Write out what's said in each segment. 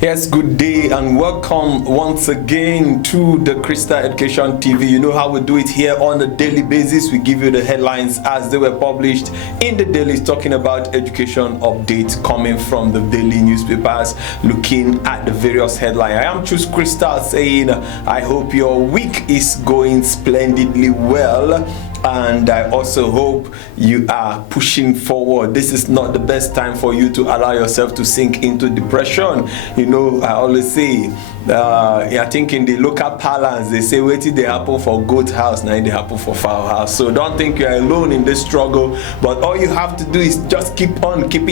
Yes, good day and welcome once again to the Crystal Education TV. You know how we do it here on a daily basis. We give you the headlines as they were published in the dailies, talking about education updates coming from the daily newspapers, looking at the various headlines. I am Choose Crystal saying I hope your week is going splendidly well. And I also hope you are pushing forward. This is not the best time for you to allow yourself to sink into depression. You know, I always say, I think in the local parlance, they say, wait till they happen for goat house, now they happen for fowl house. So don't think you're alone in this struggle, but all you have to do is just keep on, keep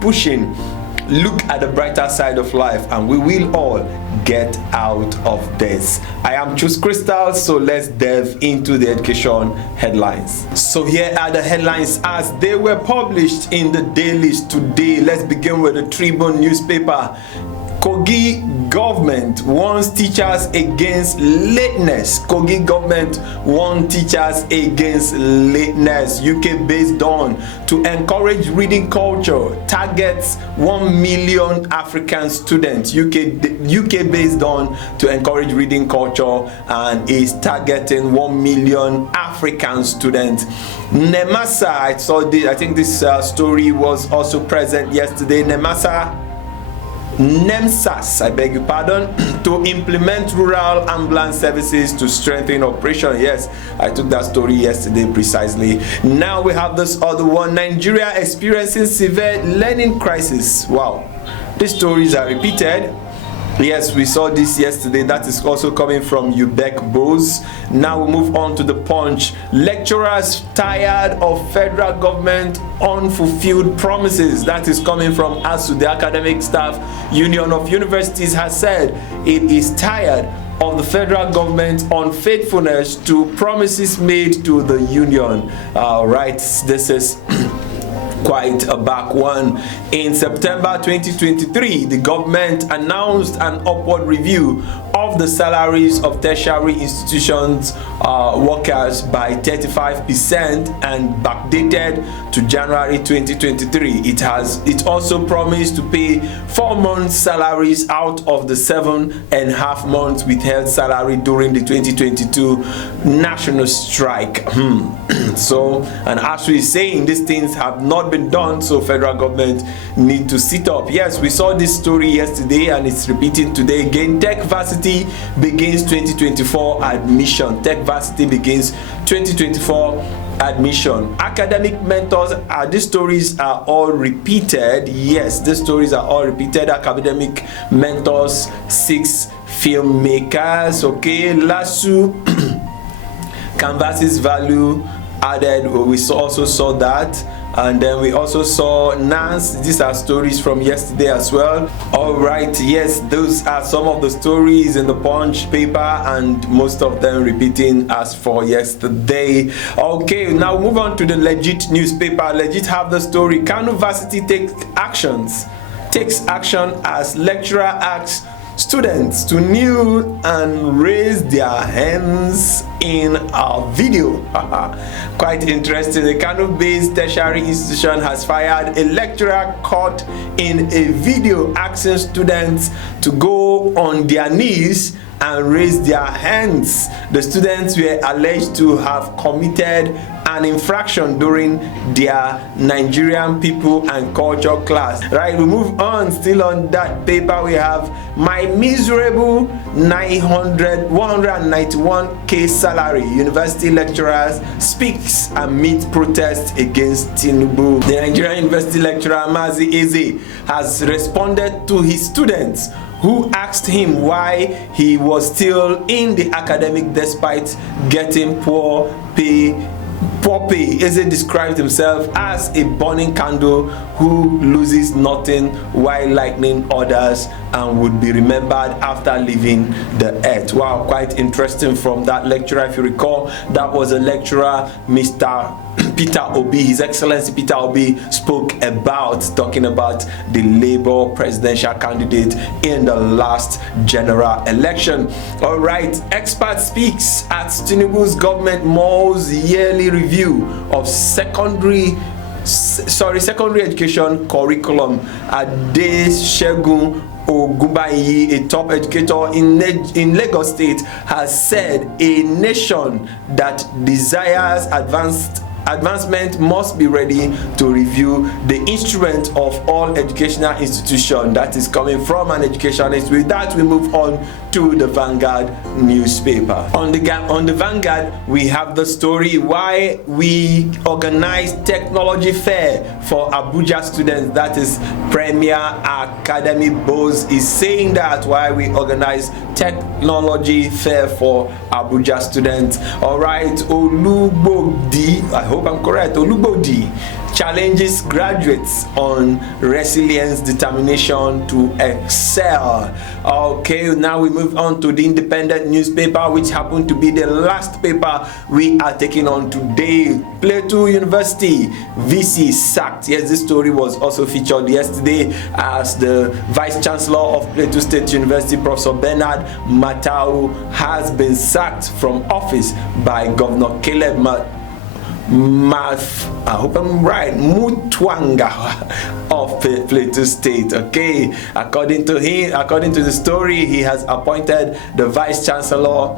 pushing. Look at the brighter side of life and we will all get out of this. I am Choose Crystal, so let's delve into the education headlines. So here are the headlines as they were published in the dailies today. Let's begin with the Tribune newspaper. Kogi government warns teachers against lateness. Kogi government warns teachers against lateness. UK-based dawn to encourage reading culture targets 1 million African students. UK-based dawn to encourage reading culture and is targeting 1 million African students. NEMASA, I think this story was also present yesterday. NEMSAS, I beg your pardon, to implement rural ambulance services to strengthen operation. Yes, I took that story yesterday precisely. Now we have this other one. Nigeria experiencing severe learning crisis. Wow, these stories are repeated. Yes, we saw this yesterday. That is also coming from Ubec Bose. Now we move on to the Punch. Lecturers tired of federal government unfulfilled promises. That is coming from ASU. The Academic Staff Union of Universities has said it is tired of the federal government's unfaithfulness to promises made to the union. Right, this is quite a back one. In September 2023, the government announced an upward review of the salaries of tertiary institutions workers by 35% and backdated to January 2023. It also promised to pay 4 months salaries out of the 7.5 months withheld salary during the 2022 national strike. So, and as we're saying, these things have not been done, so federal government need to sit up. Yes, we saw this story yesterday and it's repeating today again. Tech Varsity begins 2024 admission. Tech Varsity begins 2024 admission. Academic mentors, these stories are all repeated. Yes, these stories are all repeated. Academic mentors, 6 filmmakers. Okay, LASU canvases value added. We also saw that. And then we also saw NANS. These are stories from yesterday as well. All right, yes, those are some of the stories in the Punch paper and most of them repeating as for yesterday. Okay, now move on to the Legit newspaper. Legit have the story. Kano Varsity takes action as lecturer asks students to kneel and raise their hands in a video. Quite interesting. The Kano-based tertiary institution has fired a lecturer caught in a video asking students to go on their knees and raise their hands. The students were alleged to have committed an infraction during their Nigerian people and culture class. Right, we move on. Still on that paper, we have my miserable 191k salary. University lecturers speaks amid protests against Tinubu. The Nigerian University lecturer Mazi Eze has responded to his students who asked him why he was still in the academic despite getting poor pay. Eze described himself as a burning candle who loses nothing while lightening others and would be remembered after leaving the earth. Wow, quite interesting from that lecturer. If you recall, that was a lecturer, Mr. Peter Obi, His Excellency Peter Obi, spoke about, talking about the Labour presidential candidate in the last general election. All right, expert speaks at Tinubu's government mall's yearly review of secondary secondary education curriculum. Adesegun Ogunbayi, a top educator in Lagos State, has said a nation that desires advancement must be ready to review the instrument of all educational institutions. That is coming from an educationist. With that, we move on to the Vanguard newspaper. On the Vanguard, we have the story why we organize technology fair for Abuja students. That is Premier Academy Bose is saying that why we organize technology fair for Abuja students. All right, Olugbodi, I hope I'm correct, Olugbodi challenges graduates on resilience, determination to excel. Okay, now we move on to the Independent newspaper, which happened to be the last paper we are taking on today. Plateau University VC sacked. Yes, this story was also featured yesterday as the Vice Chancellor of Plateau State University, Professor Bernard Matau, has been sacked from office by Governor Caleb I hope I'm right, Mutwanga of Plateau State. Okay, according to the story, he has appointed the Vice Chancellor.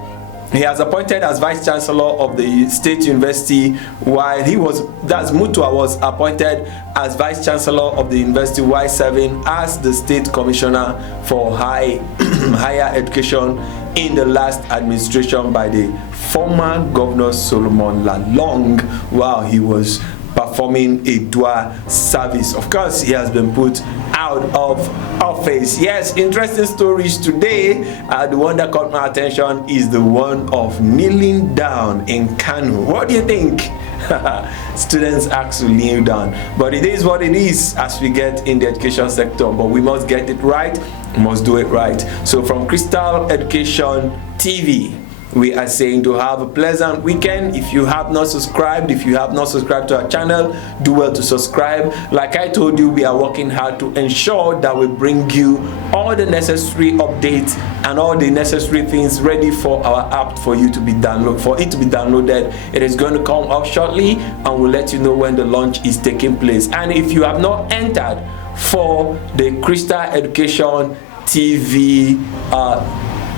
He has appointed as Vice Chancellor of the State University, while Mutua was appointed as Vice Chancellor of the University while serving as the State Commissioner for Higher Education in the last administration by the former Governor Solomon Lalong while he was performing a dual service. Of course, he has been put out of office. Yes, interesting stories today. The one that caught my attention is the one of kneeling down in Kano. What do you think? Students asked to kneel down, but it is what it is as we get in the education sector. But we must get it right, we must do it right. So from Crystal Education TV, we are saying to have a pleasant weekend. If you have not subscribed to our channel, do well to subscribe. Like I told you, we are working hard to ensure that we bring you all the necessary updates and all the necessary things ready for our app for it to be downloaded. It is going to come up shortly, and we'll let you know when the launch is taking place. And if you have not entered for the Crystal Education TV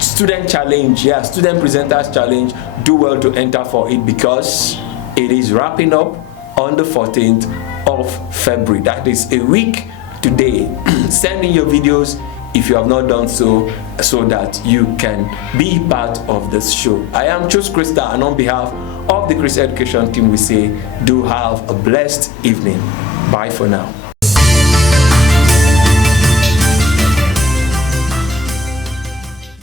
student challenge, student presenters challenge, do well to enter for it because it is wrapping up on the 14th of February. That is a week today. Send in your videos if you have not done so that you can be part of this show. I am Choose Crystal, and on behalf of the Crystal Education team, we say do have a blessed evening. Bye for now.